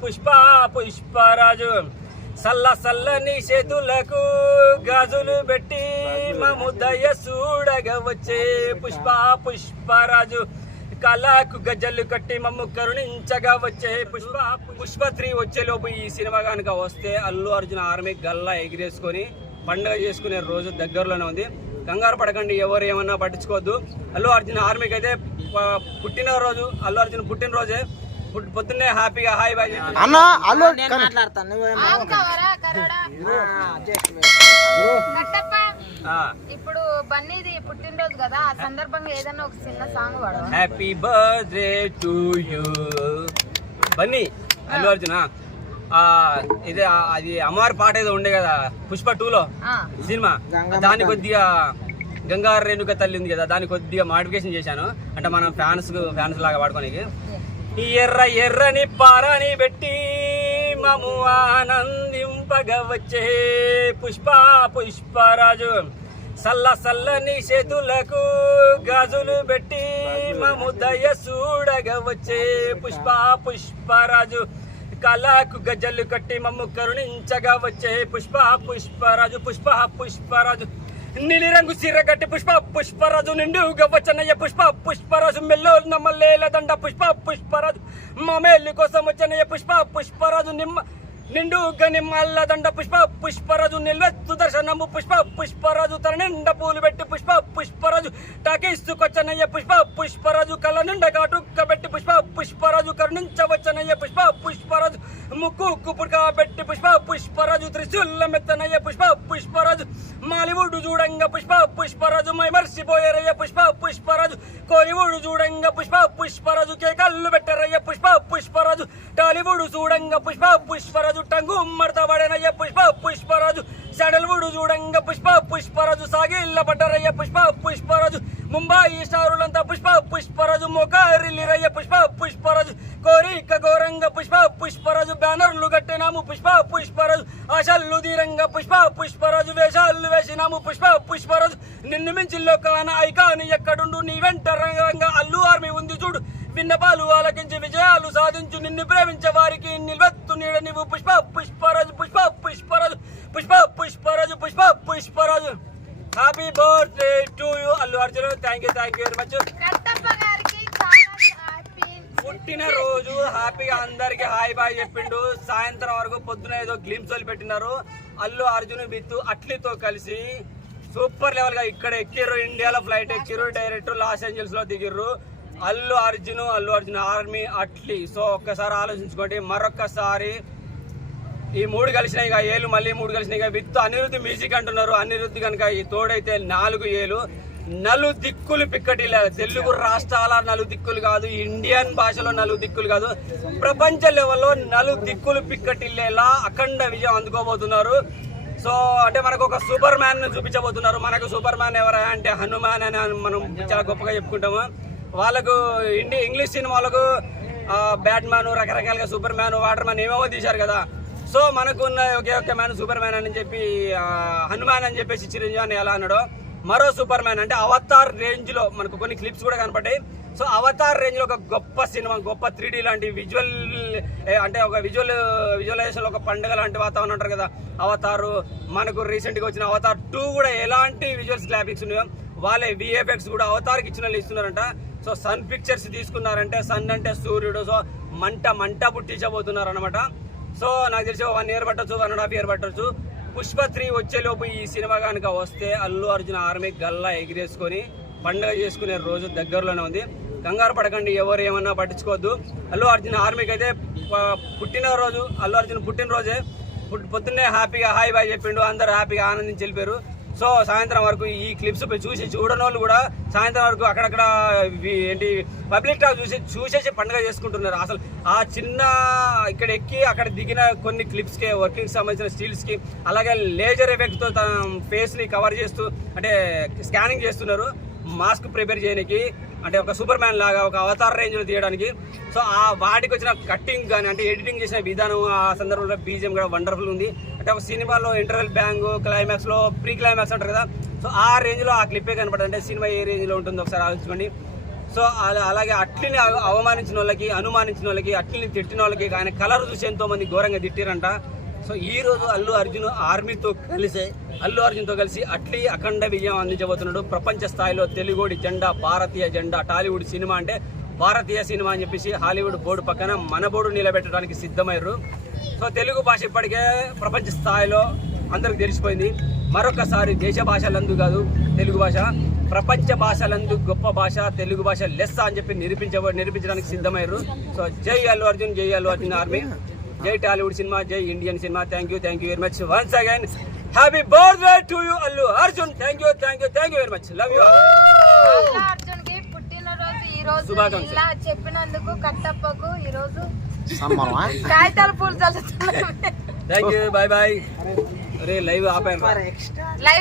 పుష్ప పుష్పరాజు సల్ల సల్లని చేతులకు గాజులు పెట్టి మా ముద్దయ్య చూడగా వచ్చే పుష్ప పుష్పరాజు కళకు గజ్జలు కట్టి మమ్ము కరుణించగా వచ్చే పుష్ప పుష్ప త్రీ వచ్చేలోపు ఈ సినిమా కనుక వస్తే అల్లు అర్జున్ ఆర్మీ గల్లా ఎగిరేసుకొని పండుగ చేసుకునే రోజు దగ్గరలోనే ఉంది. కంగారు పడకండి ఎవరు ఏమన్నా పట్టించుకోవద్దు. అల్లు అర్జున్ ఆర్మీకి అయితే పుట్టినరోజు అల్లు అర్జున్ పుట్టినరోజే. పుట్- పొద్దున్నే హ్యాపీగా హాయ్ బాయ్ అన్న అల్లు నేను మాట్లాడతాను నువ్వేం ఆపుతావరా, కరోడా? కట్టప్ప ఆ, ఇప్పుడు బన్నీది పుట్టినరోజు కదా ఆ సందర్భంగా ఏదైనా ఒక చిన్న song పాడవా? Happy birthday to you Bunny Allu Arjun? ఇది అది అమ్మవారి పాట ఏదో ఉండే కదా పుష్ప టూలో. ఆ, సినిమా. దాని కొద్దిగా గంగా రేణుక తల్లి ఉంది కదా దాన్ని కొద్దిగా మాడిఫికేషన్ చేశాను. అంటే మనం ఫ్యాన్స్ ఫ్యాన్స్ లాగా వాడుకోనికి. ఈ ఎర్ర ఎర్రని పారాని పెట్టి మము ఆనందింపగవచ్చే పుష్ప పుష్పరాజు సల్ల సల్లని చేతులకు గాజులు పెట్టి మము దయ చూడగవచ్చే పుష్ప పుష్పరాజు కళకు గజ్జలు కట్టి మమ్ము కరుణించగా వచ్చే పుష్ప పుష్పరాజు పుష్ప పుష్పరాజు నీలి రంగు చీర గట్టి పుష్ప పుష్పరాజు నిండు వచ్చనయ్య పుష్ప పుష్పరాజు మెల్లో నమ్మలేల దండ పుష్ప పుష్పరాజు మా కోసం వచ్చనయ్య పుష్ప పుష్పరాజు నిమ్మ నిండు నిమ్మల్ల దండ పుష్ప పుష్పరాజు నిల్వెత్తు దర్శనము పుష్ప పుష్పరాజు తన నిండ పూలు పెట్టి పుష్ప పుష్పరాజు టాకేసుకొచ్చనయ్య పుష్ప పుష్పరాజు కళ్ళ నిండా పెట్టి పుష్ప పుష్పరాజు కరుణించవచ్చనయ్య పుష్ప పుష్పరాజు ముక్కు కుపుడుగా పెట్టి పుష్ప పుష్పరాజు త్రిశూల మెత్తనయ్య పుష్ప పుష్పరాజు మాలివుడు చూడంగా పుష్ప పుష్పరాజు మైమర్సిపోయారయ్య పుష్ప పుష్పరాజు కోలివుడు చూడంగా పుష్ప పుష్పరాజు కేకల్లు పెట్టరయ్య పుష్ప పుష్పరాజు టాలీవుడ్ చూడంగా పుష్ప పుష్పరాజు టంగు మడతబడనయ్య పుష్ప పుష్పరాజు సడల్వుడు చూడంగా పుష్ప పుష్పరాజు సాగిల్ల పడ్డరయ్య పుష్ప పుష్పరాజు ముంబాయి స్టారులంతా పుష్ప పుష్పరాజు మోకారిల్లిరయ్య పుష్ప పుష్పరాజు కోరిక ఘోరంగా పుష్ప పుష్పరాజు బ్యానర్లు కట్టినాము పుష్ప పుష్పరాజు ఆశల్లు దీరంగా పుష్ప పుష్పరాజు వేషాలు వేసినాము. పుష్ప పుష్పరాజు నిన్ను మించి లోకాన ఐకాని ఎక్కడుండు? నీ వెంట రంగంగా అల్లు ఆర్మీ ఉంది చూడు. విన్నపాలు ఆలకించి విజయాలు సాధించు. నిన్ను ప్రేమించే వారికి నిల్వెత్తు నీడ నీవు. Pushpa Pushparaj Pushpa Pushparaj Pushpa Pushparaj Pushpa Pushparaj. Happy birthday to you Allu Arjun. Thank you thank you very much పుట్టిన రోజు హ్యాపీగా అందరికి హాయ్ బాయ్ చెప్పిండు. సాయంత్రం వరకు పొద్దున ఏదో గ్లిమ్స్ వదిలి పెట్టినారు. అల్లు అర్జున్ విత్ అట్లీతో కలిసి సూపర్ లెవెల్గా ఇక్కడ ఎక్కిర్రు. ఇండియాలో ఫ్లైట్ ఎక్కిర్రు డైరెక్ట్ లాస్ ఏంజల్స్లో దిగిర్రు. అల్లు అర్జున్ అల్లు అర్జున్ ఆర్మీ అట్లీ. సో ఒక్కసారి ఆలోచించుకోండి. మరొక్కసారి ఈ మూడు కలిసినాయి ఏళ్ళు ఏలు మళ్ళీ మూడు కలిసినాయి విత్ అనిరుద్ధి మ్యూజిక్ అంటున్నారు. అనిరుద్ధి కనుక ఈ తోడైతే నాలుగు ఏలు. నలు దిక్కులు పిక్కటిల్ల తెలుగు రాష్ట్రాల నలు దిక్కులు కాదు ఇండియన్ భాషలో నలు దిక్కులు కాదు ప్రపంచ లెవెల్లో నలు దిక్కులు పిక్కటిల్లేలా అఖండ విజయం అందుకోబోతున్నారు. సో అంటే మనకు ఒక సూపర్ మ్యాన్ చూపించబోతున్నారు. మనకు సూపర్ మ్యాన్ ఎవరా అంటే హనుమాన్ అని మనం చాలా గొప్పగా చెప్పుకుంటాము. వాళ్ళకు ఇండి ఇంగ్లీష్ సినిమాలకు బ్యాట్ మ్యాన్ రకరకాలుగా సూపర్ మ్యాన్ వాటర్ మ్యాన్ ఏమేమో తీశారు కదా. సో మనకున్న ఒకే ఒక్క మ్యాన్ సూపర్ మ్యాన్ అని చెప్పి హనుమాన్ అని చెప్పేసి చిరంజీవి అని ఎలా అన్నాడో మరో సూపర్ మ్యాన్ అంటే అవతార్ రేంజ్లో మనకు కొన్ని క్లిప్స్ కూడా కనపడ్డాయి. సో అవతార్ రేంజ్లో ఒక గొప్ప సినిమా గొప్ప త్రీడీ లాంటి విజువల్ అంటే ఒక విజువల్ విజువలైజేషన్ ఒక పండుగ లాంటి వాతావరణం అంటారు కదా అవతారు. మనకు రీసెంట్గా వచ్చిన అవతార్ టూ కూడా ఎలాంటి విజువల్స్ గ్రాఫిక్స్ ఉన్నాయో వాళ్ళే విఎఫ్ఎక్స్ కూడా అవతార్కి ఇచ్చిన వాళ్ళు ఇస్తున్నారంట. సో సన్ పిక్చర్స్ తీసుకున్నారంటే సన్ అంటే సూర్యుడు. సో మంట మంట పుట్టించబోతున్నారు అనమాట సో నాకు తెలిసి వన్ ఇయర్ పట్టొచ్చు వన్ అండ్ హాఫ్ ఇయర్ పట్టొచ్చు. పుష్ప త్రీ వచ్చేలోపు ఈ సినిమా కనుక వస్తే అల్లు అర్జున్ ఆర్మీ గల్లా ఎగిరేసుకొని పండుగ చేసుకునే రోజు దగ్గరలోనే ఉంది. కంగారు పడకండి ఎవరు ఏమన్నా పట్టించుకోవద్దు. అల్లు అర్జున్ ఆర్మీకి అయితే పుట్టినరోజు అల్లు అర్జున్ పుట్టినరోజే. పొద్దున్నే హ్యాపీగా హాయ్ బాయ్ చెప్పిండు అందరూ హ్యాపీగా ఆనందించి వెళ్ళిపోయారు. సో సాయంత్రం వరకు ఈ క్లిప్స్ చూసి చూడని వాళ్ళు కూడా సాయంత్రం వరకు అక్కడక్కడ ఏంటి పబ్లిక్ టాక్ చూసి చూసేసి పండుగ చేసుకుంటున్నారు. అసలు ఆ చిన్న ఇక్కడ ఎక్కి అక్కడ దిగిన కొన్ని క్లిప్స్కి వర్కింగ్ సంబంధించిన స్టీల్స్కి అలాగే లేజర్ ఎఫెక్ట్తో తన ఫేస్ని కవర్ చేస్తూ అంటే స్కానింగ్ చేస్తున్నారు. మాస్క్ ప్రిపేర్ చేయడానికి అంటే ఒక సూపర్ మ్యాన్ లాగా ఒక అవతార రేంజ్లో తీయడానికి. సో ఆ వాటికి వచ్చిన కట్టింగ్ కానీ అంటే ఎడిటింగ్ చేసిన విధానం ఆ సందర్భంలో బీజిఎం కూడా వండర్ఫుల్ ఉంది. అంటే ఒక సినిమాలో ఇంటర్వెల్ బ్యాంగ్ క్లైమాక్స్లో ప్రీ క్లైమాక్స్ అంటారు కదా. సో ఆ రేంజ్లో ఆ క్లిప్పే కనపడదు. అంటే సినిమా ఏ రేంజ్లో ఉంటుందో ఒకసారి ఆలోచించుకోండి. సో అలా- అలాగే అట్లని అవమానించిన వాళ్ళకి అనుమానించిన వాళ్ళకి అట్లని తిట్టిన వాళ్ళకి ఆయన కలర్ చూసి ఎంతోమంది ఘోరంగా తిట్టిరంట. సో ఈ రోజు అల్లు అర్జున్ ఆర్మీతో కలిసి అల్లు అర్జున్తో కలిసి అట్లీ అఖండ విజయం అందించబోతున్నాడు. ప్రపంచ స్థాయిలో తెలుగుడి జెండా భారతీయ జెండా టాలీవుడ్ సినిమా అంటే భారతీయ సినిమా అని చెప్పేసి హాలీవుడ్ బోర్డు పక్కన మన బోర్డు నిలబెట్టడానికి సిద్ధమయ్యారు. సో తెలుగు భాష ఇప్పటికే ప్రపంచ స్థాయిలో అందరికి తెలిసిపోయింది. మరొకసారి దేశ భాషలందు కాదు తెలుగు భాష ప్రపంచ భాషలందు గొప్ప భాష తెలుగు భాష లెస్స అని చెప్పి నిరూపించ నిరూపించడానికి సిద్ధమయ్యారు. సో జై అల్లు అర్జున్ జై అల్లు అర్జున్ ఆర్మీ. జై టాలీవుడ్ సినిమా జై Indian cinema. Thank you thank you very much once again happy birthday to you Allu Arjun thank you thank you thank you very much love you అర్జున్కి పుట్టినరోజు ఈ రోజు శుభాకాంక్షలు. ఇలా చెప్పినందుకు కట్టప్పకు ఈ రోజు సన్మానమా? కాగితాల పూలు చల్లుతున్నాం. థ్యాంక్ యూ బాయ్ బాయ్ అరే లైవ్ ఆపాను లైవ్